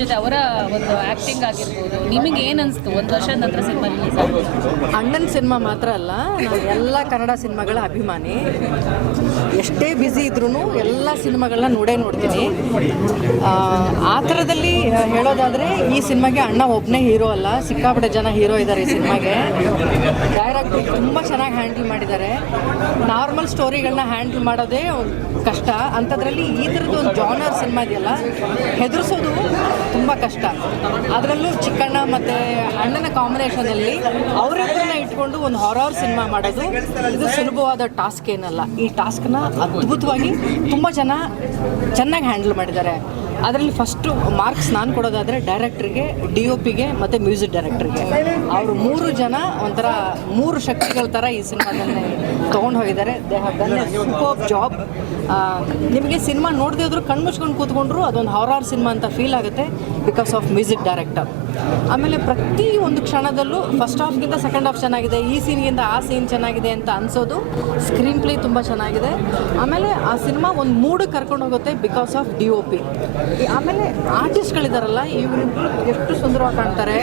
ಜೊತೆ ಅವರ ಒಂದು ಆಕ್ಟಿಂಗ್ ಆಗಿರ್ಬೋದು, ನಿಮಗೆ ಏನು ಅನಿಸ್ತು ಒಂದು ವರ್ಷದ ನಂತರ ಸಿನಿಮಾ ರಿಲೀಸ್ ಆಗಿದೆ? ಅಣ್ಣನ ಸಿನಿಮಾ ಮಾತ್ರ ಅಲ್ಲ, ನಾನು ಎಲ್ಲ ಕನ್ನಡ ಸಿನಿಮಾಗಳ ಅಭಿಮಾನಿ. ಎಷ್ಟೇ ಬ್ಯುಸಿ ಇದ್ರೂ ಎಲ್ಲ ಸಿನಿಮಾಗಳನ್ನ ನೋಡ್ತೀನಿ. ಆ ಥರದಲ್ಲಿ ಹೇಳೋದಾದರೆ ಈ ಸಿನಿಮಾಗೆ ಅಣ್ಣ ಒಬ್ಬನೇ ಹೀರೋ ಅಲ್ಲ, ಸಿಕ್ಕಾಪಟ್ಟೆ ಜನ ಹೀರೋ ಇದ್ದಾರೆ ಈ ಸಿನಿಮಾಗೆ. ಡೈರೆಕ್ಟ್ರು ತುಂಬ ಚೆನ್ನಾಗಿ ಹ್ಯಾಂಡಲ್ ಮಾಡಿದ್ದಾರೆ. ನಾರ್ಮಲ್ ಸ್ಟೋರಿಗಳನ್ನ ಹ್ಯಾಂಡಲ್ ಮಾಡೋದೇ ಕಷ್ಟ, ಅಂಥದ್ರಲ್ಲಿ ಈ ಥರದ್ದು ಒಂದು ಜಾನರ್ ಸಿನಿಮಾ ಇದೆಯಲ್ಲ, ಹೆದರಿಸೋದು ತುಂಬ ಕಷ್ಟ. ಅದರಲ್ಲೂ ಚಿಕ್ಕಣ್ಣ ಮತ್ತು ಅಣ್ಣನ ಕಾಂಬಿನೇಷನಲ್ಲಿ ಅವರಿಬ್ಬರನ್ನ ಇಟ್ಕೊಂಡು ಒಂದು ಹಾರರ್ ಸಿನಿಮಾ ಮಾಡೋದು ಇದು ಸುಲಭವಾದ ಟಾಸ್ಕ್ ಏನಲ್ಲ. ಈ ಟಾಸ್ಕ್ನ ಅದ್ಭುತವಾಗಿ ತುಂಬ ಚೆನ್ನಾಗಿ ಹ್ಯಾಂಡಲ್ ಮಾಡಿದ್ದಾರೆ. ಅದರಲ್ಲಿ ಫಸ್ಟು ಮಾರ್ಕ್ಸ್ ನಾನು ಕೊಡೋದಾದರೆ ಡೈರೆಕ್ಟ್ರಿಗೆ, DOPಗೆ ಮತ್ತು ಮ್ಯೂಸಿಕ್ ಡೈರೆಕ್ಟ್ರಿಗೆ. ಅವರು 3 ಜನ ಒಂಥರ 3 ಶಕ್ತಿಗಳ ಥರ ಈ ಸಿನಿಮಾದಲ್ಲಿ ತೊಗೊಂಡು ಹೋಗಿದ್ದಾರೆ. They have done A super job. ನಿಮಗೆ ಸಿನಿಮಾ ನೋಡದೇ ಇದ್ರೂ ಕಣ್ಮುಚ್ಕೊಂಡು ಕೂತ್ಕೊಂಡ್ರು ಅದೊಂದು ಹಾರರ್ ಸಿನಿಮಾ ಅಂತ ಫೀಲ್ ಆಗುತ್ತೆ ಬಿಕಾಸ್ ಆಫ್ ಮ್ಯೂಸಿಕ್ ಡೈರೆಕ್ಟರ್. ಆಮೇಲೆ ಪ್ರತಿ ಒಂದು ಕ್ಷಣದಲ್ಲೂ ಫಸ್ಟ್ ಹಾಫ್ಗಿಂತ ಸೆಕೆಂಡ್ ಹಾಫ್ ಚೆನ್ನಾಗಿದೆ, ಈ ಸೀನ್ಗಿಂತ ಆ ಸೀನ್ ಚೆನ್ನಾಗಿದೆ ಅಂತ ಅನಿಸೋದು. ಸ್ಕ್ರೀನ್ ಪ್ಲೇ ತುಂಬ ಚೆನ್ನಾಗಿದೆ. ಆಮೇಲೆ ಆ ಸಿನಿಮಾ ಒಂದು ಮೂಡಿಗೆ ಕರ್ಕೊಂಡು ಹೋಗುತ್ತೆ ಬಿಕಾಸ್ ಆಫ್ DOP. ಆಮೇಲೆ ಆರ್ಟಿಸ್ಟ್ಗಳಿದಾರಲ್ಲ, ಇವರಿಬ್ಬರು ಎಷ್ಟು ಸುಂದರವಾಗಿ ಕಾಣ್ತಾರೆ.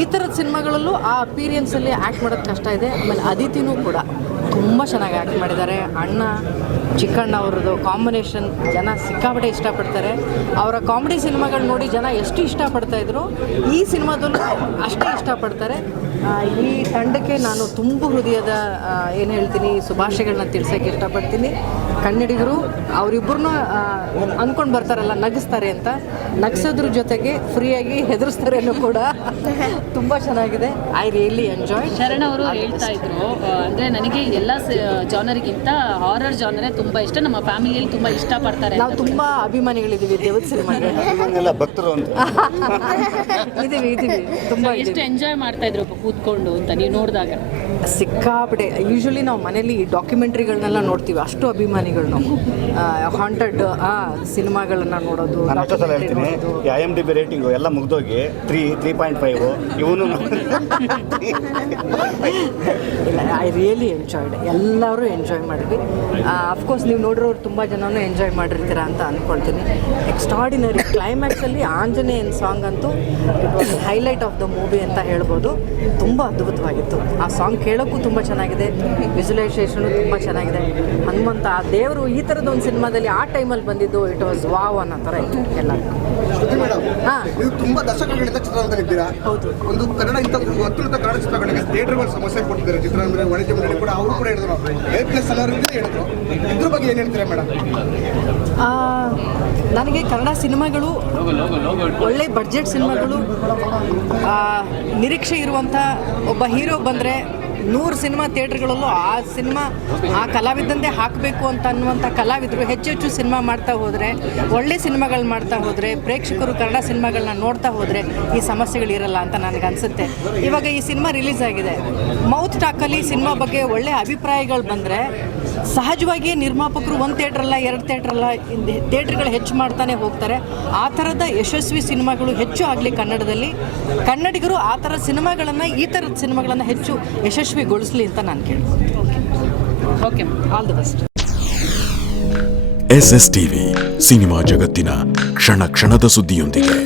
ಈ ಥರದ ಸಿನಿಮಾಗಳಲ್ಲೂ ಆ ಅಪೀರಿಯನ್ಸಲ್ಲಿ ಆ್ಯಕ್ಟ್ ಮಾಡೋದು ಕಷ್ಟ ಇದೆ. ಆಮೇಲೆ ಅದಿತಿನೂ ಕೂಡ ತುಂಬ ಚೆನ್ನಾಗಿ ಆ್ಯಕ್ಟ್ ಮಾಡಿದ್ದಾರೆ. ಅಣ್ಣ ಚಿಕ್ಕಣ್ಣ ಅವ್ರದ್ದು ಕಾಂಬಿನೇಷನ್ ಜನ ಸಿಕ್ಕಾಪಟ್ಟೆ ಇಷ್ಟಪಡ್ತಾರೆ. ಅವರ ಕಾಮಿಡಿ ಸಿನಿಮಾಗಳು ನೋಡಿ ಜನ ಎಷ್ಟು ಇಷ್ಟಪಡ್ತಾಯಿದ್ರು, ಈ ಸಿನಿಮಾದಲ್ಲೂ ಅಷ್ಟೇ ಇಷ್ಟಪಡ್ತಾರೆ. ಈ ತಂಡಕ್ಕೆ ನಾನು ತುಂಬ ಹೃದಯದ ಏನು ಹೇಳ್ತೀನಿ ಶುಭಾಶಯಗಳನ್ನ ತಿಳಿಸೋಕ್ಕೆ ಇಷ್ಟಪಡ್ತೀನಿ. ಕನ್ನಡಿಗರು ಅವರಿಬ್ಬರನ್ನೂ ಅಂದ್ಕೊಂಡು ಬರ್ತಾರಲ್ಲ, ನಗಿಸ್ತಾರೆ ಅಂತ, ನಗಿಸೋದ್ರ ಜೊತೆಗೆ ಫ್ರೀಯಾಗಿ ಹೆದರಿಸ್ತಾರೇನೂ ಕೂಡ. ತುಂಬ ಚೆನ್ನಾಗಿದೆ. I really enjoy. ಶರಣ್ ಅವರು ಹೇಳ್ತಾ ಇದ್ರು, ಅಂದರೆ ನನಗೆ ಎಲ್ಲ ಜಾನರಿಗಿಂತ ಹಾರರ್ ಜಾನರೇ ತುಂಬ ಇಷ್ಟ, ನಮ್ಮ ಫ್ಯಾಮಿಲಿಯಲ್ಲಿ ತುಂಬ ಇಷ್ಟಪಡ್ತಾರೆ. ನಾವು ತುಂಬ ಅಭಿಮಾನಿಗಳಿದ್ದೀವಿ ದೇವದ ಸಿನಿಮಾಗೆ, ಭಕ್ತರು ಅಂತ ಇದೀವಿ ತುಂಬ. ಎಷ್ಟು ಎಂಜಾಯ್ ಮಾಡ್ತಾ ಇದ್ರು ಕೂತ್ಕೊಂಡು ಅಂತ ನೀವು ನೋಡಿದಾಗ? ಸಿಕ್ಕಾಪಟ್ಟೆ. ಯೂಶ್ವಲಿ ನಾವು ಮನೇಲಿ ಡಾಕ್ಯುಮೆಂಟ್ರಿಗಳನ್ನೆಲ್ಲ ನೋಡ್ತೀವಿ, ಅಷ್ಟು ಅಭಿಮಾನಿಗಳು ನಾವು ಹಾಂಟೆಡ್ ಸಿನಿಮಾಗಳನ್ನ ನೋಡೋದು. ನಾನು ಅಷ್ಟೋ ಸಲ ಹೇಳ್ತೀನಿ, IMDb ರೇಟಿಂಗು ಎಲ್ಲ ಮುಗ್ದೋಗಿ 3.5 ಇವನು. ಇಲ್ಲ, ಐ ರಿಯಲಿ ಎಂಜಾಯ್ಡ್. ಎಲ್ಲರೂ ಎಂಜಾಯ್ ಮಾಡಿದ್ವಿ. ಅಫ್ಕೋರ್ಸ್ ನೀವು ನೋಡಿರೋರು ತುಂಬ ಜನನೂ ಎಂಜಾಯ್ ಮಾಡಿರ್ತೀರ ಅಂತ ಅಂದ್ಕೊಳ್ತೀನಿ. ಎಕ್ಸ್ಟ್ರಾಡಿನರಿ ಕ್ಲೈಮ್ಯಾಕ್ಸಲ್ಲಿ ಆಂಜನೇಯನ್ ಸಾಂಗ್ ಅಂತೂ it was highlight of the movie ಅಂತ ಹೇಳ್ಬೋದು. ತುಂಬ ಅದ್ಭುತವಾಗಿತ್ತು. ಆ ಸಾಂಗ್ ಕೇಳೋಕ್ಕೂ ತುಂಬ ಚೆನ್ನಾಗಿದೆ, ವಿಜುವಲೈಸೇಷನು ತುಂಬ ಚೆನ್ನಾಗಿದೆ. ಹನುಮಂತ ಆ ದೇವರು ಈ ಥರದ ಒಂದು ಸಿನಿಮಾದಲ್ಲಿ ಆ ಟೈಮಲ್ಲಿ ಬಂದಿದ್ದು ಇಟ್ ವಾಸ್ ವಾವ್ ಅನ್ನೋ ಥರ ಇತ್ತು ಎಲ್ಲ. ಹಾಂ, ನೀವು ತುಂಬ ದಶಕಗಳಿಂದ ಚಿತ್ರರಂಗದಲ್ಲಿದ್ದೀರಾ. ಹೌದು. ಒಂದು ಕನ್ನಡ ಇಂಥ ಅತ್ಯುನ್ನತ ಕನ್ನಡ ಚಿತ್ರಗಳಿಗೆ ಥಿಯೇಟರ್ಗಳು ಸಮಸ್ಯೆ ಕೊಟ್ಟಿದ್ದಾರೆ. ಚಿತ್ರರಂಗದ ವಾಣಿಜ್ಯ ಮಂಡಳಿ ಕೂಡ ಅವರು ಕೂಡ ಹೇಳಿದ್ರು, A+ ಎಲ್ಲರಿಗೂ ಹೇಳಿದ್ರು. ಇದ್ರ ಬಗ್ಗೆ ಏನು ಹೇಳ್ತೀರಾ ಮೇಡಮ್? ನನಗೆ ಕನ್ನಡ ಸಿನಿಮಾಗಳು ಒಳ್ಳೆ ಬಡ್ಜೆಟ್ ಸಿನಿಮಾಗಳು, ನಿರೀಕ್ಷೆ ಇರುವಂಥ ಒಬ್ಬ ಹೀರೋ ಬಂದರೆ 100 ಸಿನಿಮಾ ಥಿಯೇಟ್ರ್ಗಳಲ್ಲೂ ಆ ಸಿನಿಮಾ ಆ ಕಲಾವಿದಂದೇ ಹಾಕಬೇಕು ಅಂತ ಅನ್ನುವಂಥ ಕಲಾವಿದರು ಹೆಚ್ಚು ಸಿನಿಮಾ ಮಾಡ್ತಾ ಹೋದರೆ, ಒಳ್ಳೆ ಸಿನಿಮಾಗಳು ಮಾಡ್ತಾ ಹೋದರೆ, ಪ್ರೇಕ್ಷಕರು ಕನ್ನಡ ಸಿನಿಮಾಗಳನ್ನ ನೋಡ್ತಾ ಹೋದರೆ ಈ ಸಮಸ್ಯೆಗಳಿರಲ್ಲ ಅಂತ ನನಗನ್ಸುತ್ತೆ. ಇವಾಗ ಈ ಸಿನಿಮಾ ರಿಲೀಸ್ ಆಗಿದೆ, ಮೌತ್ ಟಾಕಲ್ಲಿ ಸಿನಿಮಾ ಬಗ್ಗೆ ಒಳ್ಳೆ ಅಭಿಪ್ರಾಯಗಳು ಬಂದರೆ ಸಹಜವಾಗಿಯೇ ನಿರ್ಮಾಪಕರು 1 ಥಿಯೇಟ್ರಲ್ಲ 2 ಥಿಯೇಟ್ರಲ್ಲ ಥಿಯೇಟ್ರ್ಗಳು ಹೆಚ್ಚು ಮಾಡ್ತಾನೆ ಹೋಗ್ತಾರೆ. ಆ ಥರದ ಯಶಸ್ವಿ ಸಿನಿಮಾಗಳು ಹೆಚ್ಚು ಆಗಲಿ ಕನ್ನಡದಲ್ಲಿ. ಕನ್ನಡಿಗರು ಆ ಥರ ಸಿನಿಮಾಗಳನ್ನು, ಈ ಥರದ ಸಿನಿಮಾಗಳನ್ನು ಹೆಚ್ಚು ಯಶಸ್ವಿಗೊಳಿಸಲಿ ಅಂತ ನಾನು ಕೇಳ್ತೀನಿ. Okay, all the best. SSTV cinema ಜಗತ್ತಿನ ಕ್ಷಣ ಕ್ಷಣದ ಸುದ್ದಿಯೊಂದಿಗೆ.